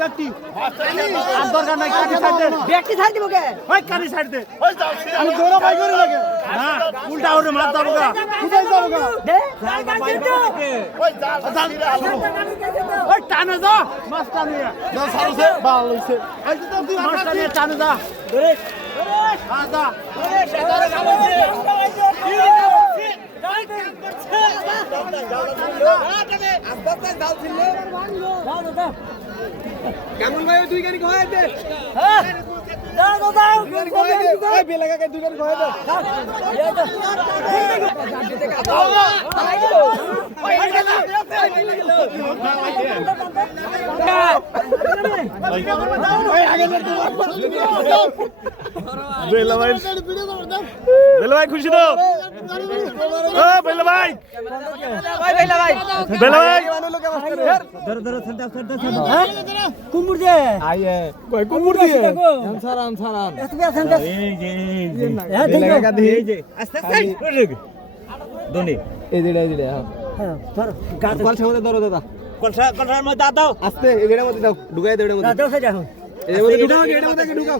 ব্যক্তি দরকার নাই ব্যক্তি ছাড় দিব কে ওই কানি ছাড় দে আমি দৌড়া ভাই করে লাগে না উল্টা উল্টা মার যাবো গা কোথায় যাবো গা ওই টানে যা মাছ টানে যা সারছে ভালো হইছে এই তো তুই মাছ টানে টানে যা ধরে হ্যাঁ যা কেমন ভাই দুই গাড়ি খাওয়াই দে হ্যাঁ দাও দাও এই বেলাকে দুই গাড়ি খাওয়াই দে বেলা ভাই খুশি তো ও বেলা ভাই বেলা ভাই বেলা ভাই ধরো ধরো ছেড়ে দাও হ্যাঁ কুমুর দে আইয়ে ভাই কুমুর দে আনসারান এত আছেন এই যে হ্যাঁ বেলা দে এই যে আস্তে আস্তে দনি এই যে হ্যাঁ ধরো কলসা মধ্যে ধরো দাদা কলসার মধ্যে দাও আস্তে এই মধ্যে দাও ঢুকাই দাও এর মধ্যে দাও এই মধ্যে ঢুকাও